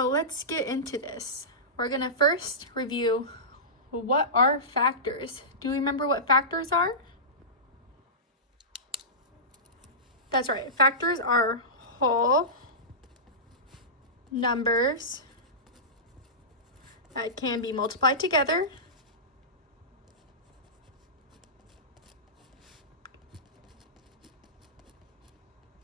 Now let's get into this. We're going to first review what are factors. Do you remember what factors are? That's right. Factors are whole numbers that can be multiplied together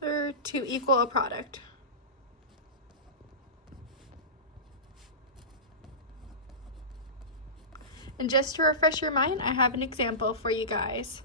or to equal a product. And just to refresh your mind, I have an example for you guys.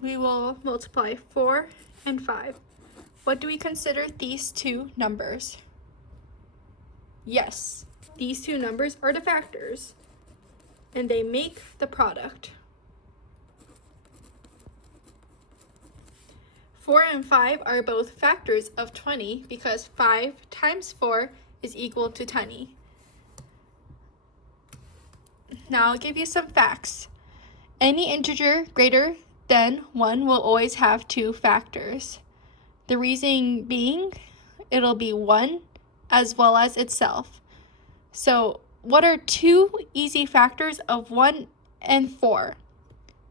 We will multiply 4 and 5. What do we consider these two numbers? Yes, these two numbers are the factors, and they make the product. 4 and 5 are both factors of 20 because 5 times 4 is equal to 20. Now I'll give you some facts. Any integer greater than 1 will always have two factors. The reason being, it'll be 1 as well as itself. So what are two easy factors of 1 and 4?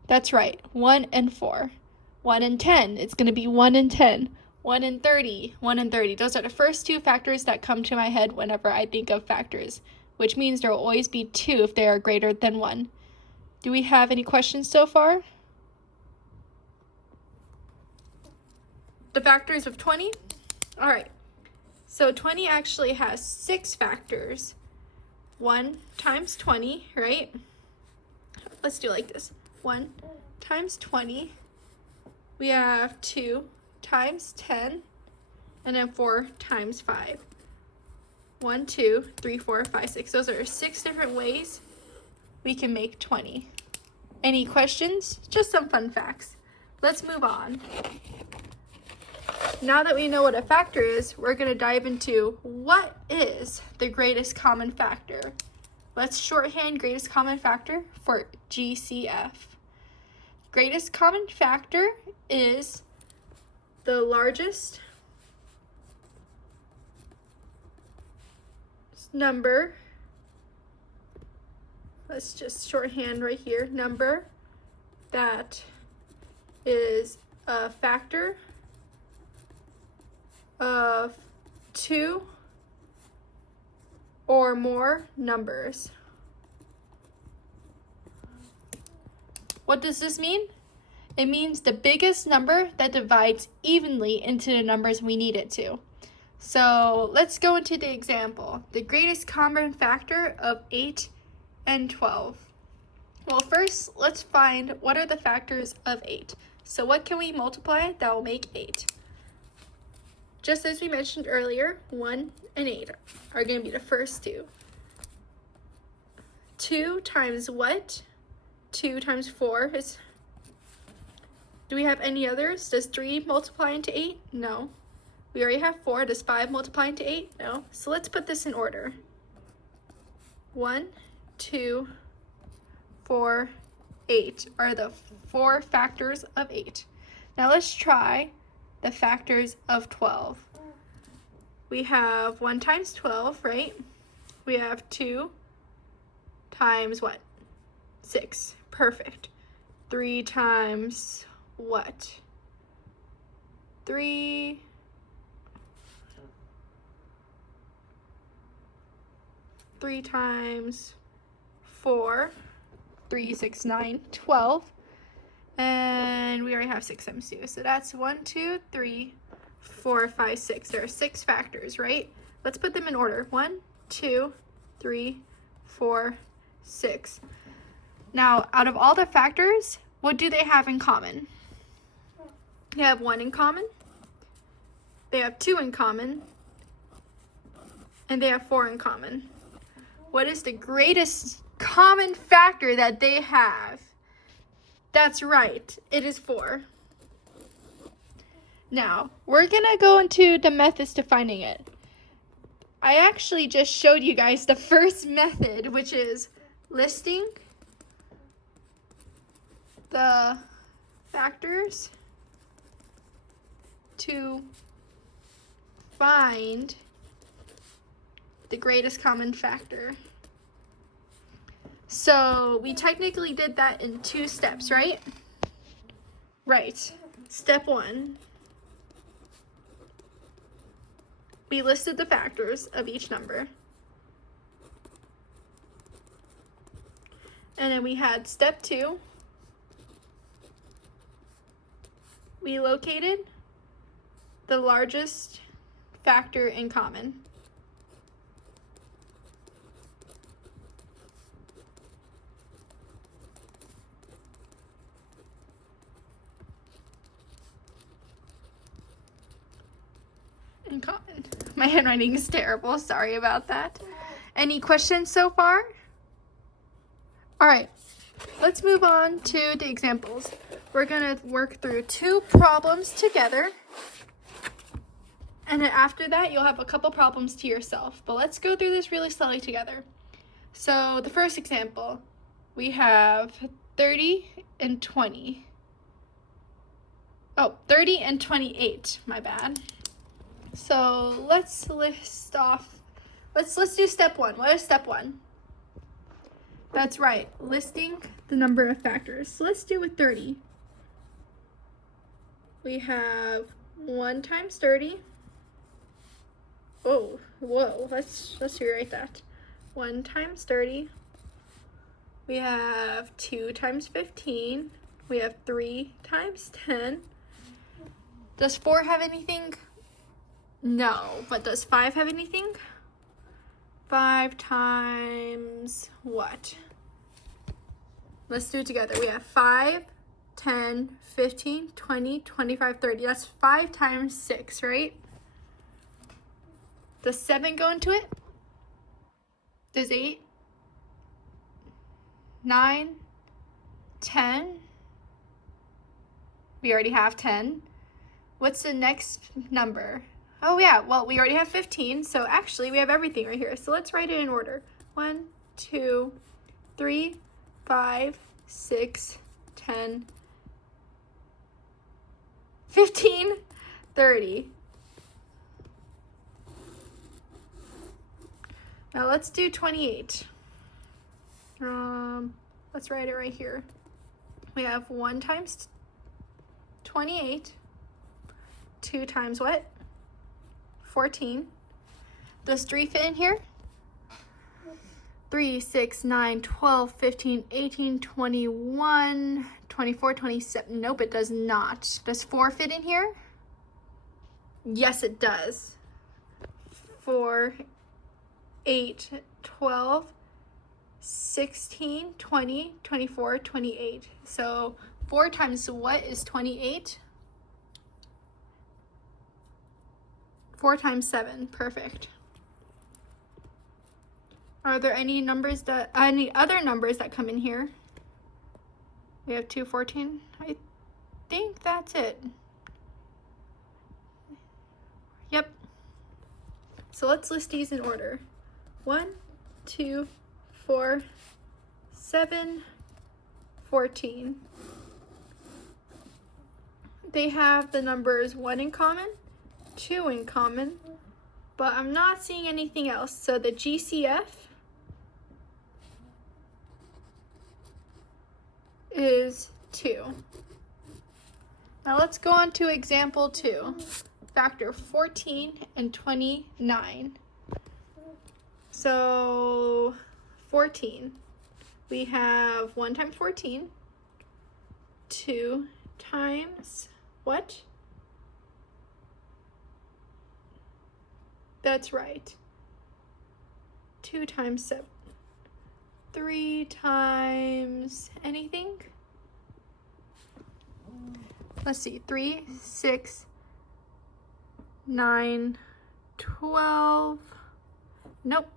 That's right, 1 and 4. 1 and 10, it's going to be 1 and 10. 1 and 30, 1 and 30. Those are the first two factors that come to my head whenever I think of factors, which means there will always be 2 if they are greater than 1. Do we have any questions so far? The factors of 20? All right. So 20 actually has 6 factors. 1 times 20, right? Let's do it like this. 1 times 20. We have 2 times 10, and then 4 times 5. 1, 2, 3, 4, 5, 6. Those are 6 different ways we can make 20. Any questions? Just some fun facts. Let's move on. Now that we know what a factor is, we're going to dive into what is the greatest common factor. Let's shorthand greatest common factor for GCF. Greatest common factor is the largest number. Let's just shorthand right here. Number that is a factor of 2 or more numbers. What does this mean? It means the biggest number that divides evenly into the numbers we need it to. So let's go into the example. The greatest common factor of 8 and 12. Well, first, let's find what are the factors of 8. So what can we multiply that will make 8? Just as we mentioned earlier, 1 and 8 are going to be the first two. 2 times what? 2 times 4 is... Do we have any others? Does 3 multiply into 8? No. We already have 4. Does 5 multiply into 8? No. So let's put this in order. 1, 2, 4, 8 are the 4 factors of 8. Now let's try the factors of 12. We have 1 times 12, right? We have 2 times what? 6. Perfect. 3 times what? 3 times 4. 3, 6, 9, 12. And we already have 6 times 2. So that's 1, 2, 3, 4, 5, 6. There are 6 factors, right? Let's put them in order. 1, 2, 3, 4, 6. Now, out of all the factors, what do they have in common? They have 1 in common. They have 2 in common. And they have 4 in common. What is the greatest common factor that they have? That's right, it is 4. Now, we're going to go into the methods to finding it. I actually just showed you guys the first method, which is listing the factors to find the greatest common factor. So we technically did that in 2 steps, right? Right. Step 1. We listed the factors of each number. And then we had step 2. We located the largest factor in common. In common. My handwriting is terrible. Sorry about that. Any questions so far? All right, let's move on to the examples. We're going to work through 2 problems together. And then after that, you'll have a couple problems to yourself. But let's go through this really slowly together. So the first example, we have 30 and 20. Oh, 30 and 28, my bad. So let's list off, let's do step 1. What is step 1? That's right, listing the number of factors. So let's do with 30. We have 1 times 30. Oh, whoa, let's rewrite that. 1 times 30. We have 2 times 15. We have 3 times 10. Does 4 have anything? No, but does 5 have anything? 5 times what? Let's do it together. We have 5, 10, 15, 20, 25, 30. That's 5 times 6, right? Does 7 go into it? Does 8? 9? 10? We already have 10. What's the next number? Oh yeah, well, we already have 15, so actually we have everything right here. So let's write it in order. 1, 2, 3, 5, 6, 10, 15, 30. Now let's do 28. Let's write it right here. We have 1 times 28. 2 times what? 14. Does 3 fit in here? 3, 6, 9, 12, 15, 18, 21, 24, 27. Nope, it does not. Does 4 fit in here? Yes, it does. 4, 8, 12, 16, 20, 24, 28. So 4 times what is 28? 4 times 7. Perfect. Are there any other numbers that come in here? We have 214. I think that's it. Yep. So let's list these in order. 1, 2, 4, 7, 14. They have the numbers 1 in common, 2 in common, but I'm not seeing anything else. So the GCF is 2. Now let's go on to example 2. Factor 14 and 29. So 14. We have 1 times 14. 2 times what? That's right. 2 times 7. 3 times anything? Let's see. 3, 6, 9, 12. Nope.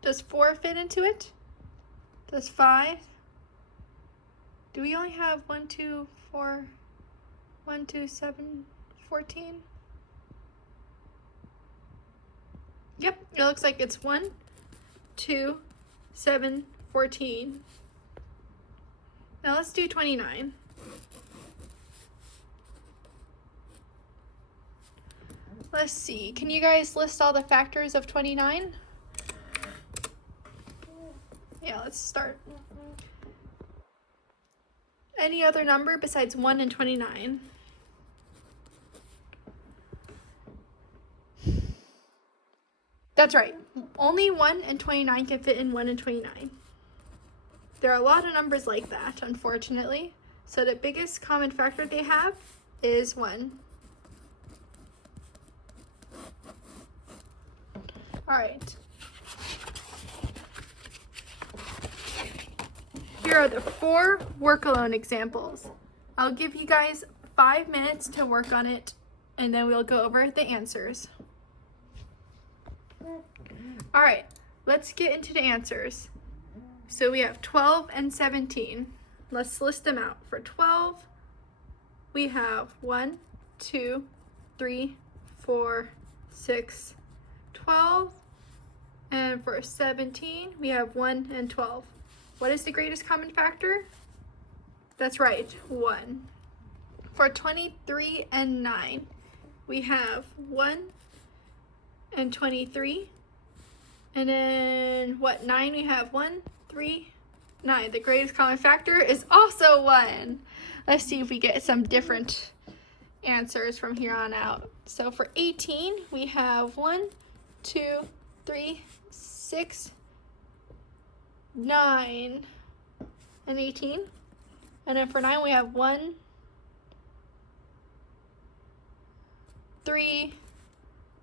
Does 4 fit into it? Does 5? Do we only have 1, 2, 4, 1, 2, 7, 14? Yep, it looks like it's 1, 2, 7, 14. Now let's do 29. Let's see. Can you guys list all the factors of 29? Yeah, let's start. Any other number besides 1 and 29? That's right. Only 1 and 29 can fit in 1 and 29. There are a lot of numbers like that, unfortunately. So the biggest common factor they have is 1. All right. Here are the 4 work alone examples. I'll give you guys 5 minutes to work on it, and then we'll go over the answers. All right, let's get into the answers. So we have 12 and 17. Let's list them out. For 12, we have 1, 2, 3, 4, 6, 12. And for 17, we have 1 and 12. What is the greatest common factor? That's right, 1. For 23 and 9, we have 1 and 23. And then, 9, we have 1, 3, 9. The greatest common factor is also 1. Let's see if we get some different answers from here on out. So for 18, we have 1, 2, 3, 6, 9, and 18. And then for 9, we have 1, 3,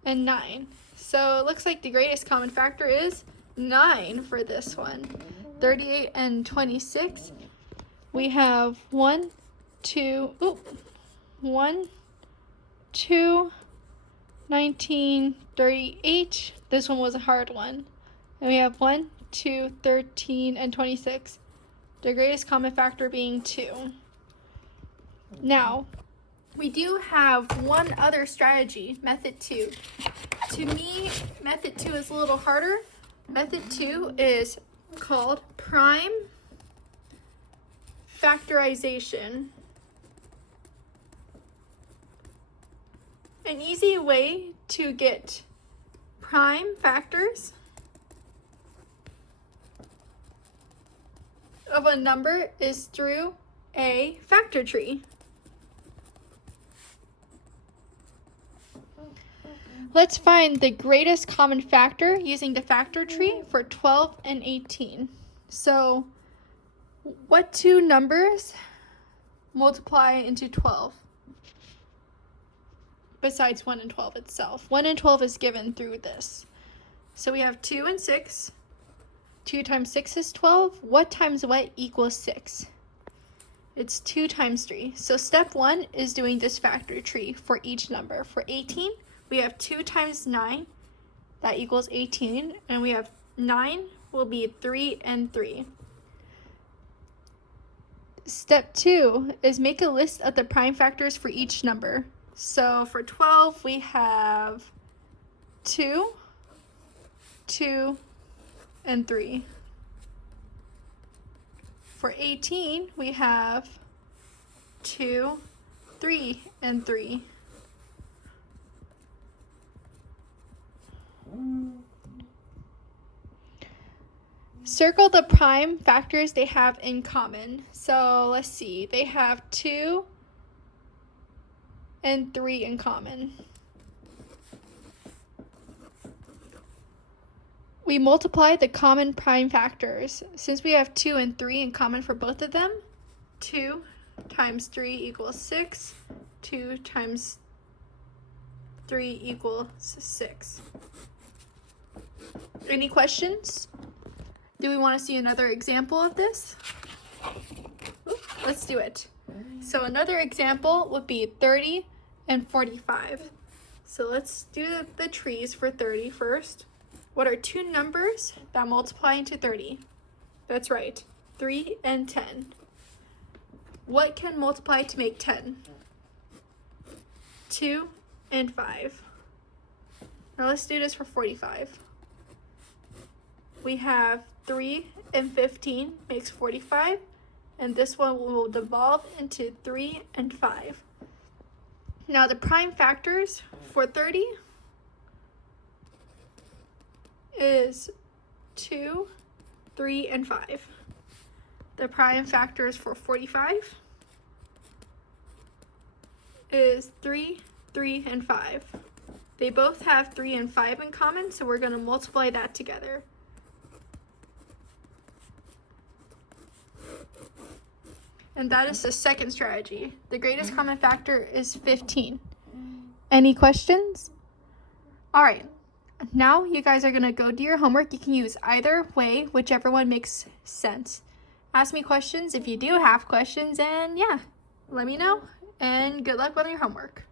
and 9. So it looks like the greatest common factor is 9 for this one. 38 and 26. We have 1, 2, 19, 38. This one was a hard one. And we have 1, 2, 13, and 26. The greatest common factor being 2. Now, we do have one other strategy, method 2. To me, method 2 is a little harder. Method 2 is called prime factorization. An easy way to get prime factors of a number is through a factor tree. Let's find the greatest common factor using the factor tree for 12 and 18. So, what 2 numbers multiply into 12? Besides 1 and 12 itself. 1 and 12 is given through this. So we have 2 and 6. 2 times 6 is 12. What times what equals 6? It's 2 times 3. So step 1 is doing this factor tree for each number. For 18, we have 2 times 9. That equals 18. And we have 9 will be 3 and 3. Step 2 is make a list of the prime factors for each number. So for 12, we have 2, 2, and 3. For 18, we have 2, 3, and 3. Circle the prime factors they have in common. So let's see, they have 2 and 3 in common. We multiply the common prime factors. Since we have 2 and 3 in common for both of them, 2 times 3 equals 6. 2 times 3 equals 6. Any questions? Do we want to see another example of this? Let's do it. So another example would be 30 and 45. So let's do the trees for 30 first. What are 2 numbers that multiply into 30? That's right, 3 and 10. What can multiply to make 10? 2 and 5. Now let's do this for 45. We have 3 and 15 makes 45. and this one will devolve into 3 and 5. Now the prime factors for 30 is 2, 3, and 5. The prime factors for 45 is 3, 3, and 5. They both have 3 and 5 in common, so we're going to multiply that together. And that is the second strategy. The greatest common factor is 15. Any questions? All right. Now you guys are going to go do your homework. You can use either way, whichever one makes sense. Ask me questions if you do have questions, and yeah, let me know. And good luck with your homework.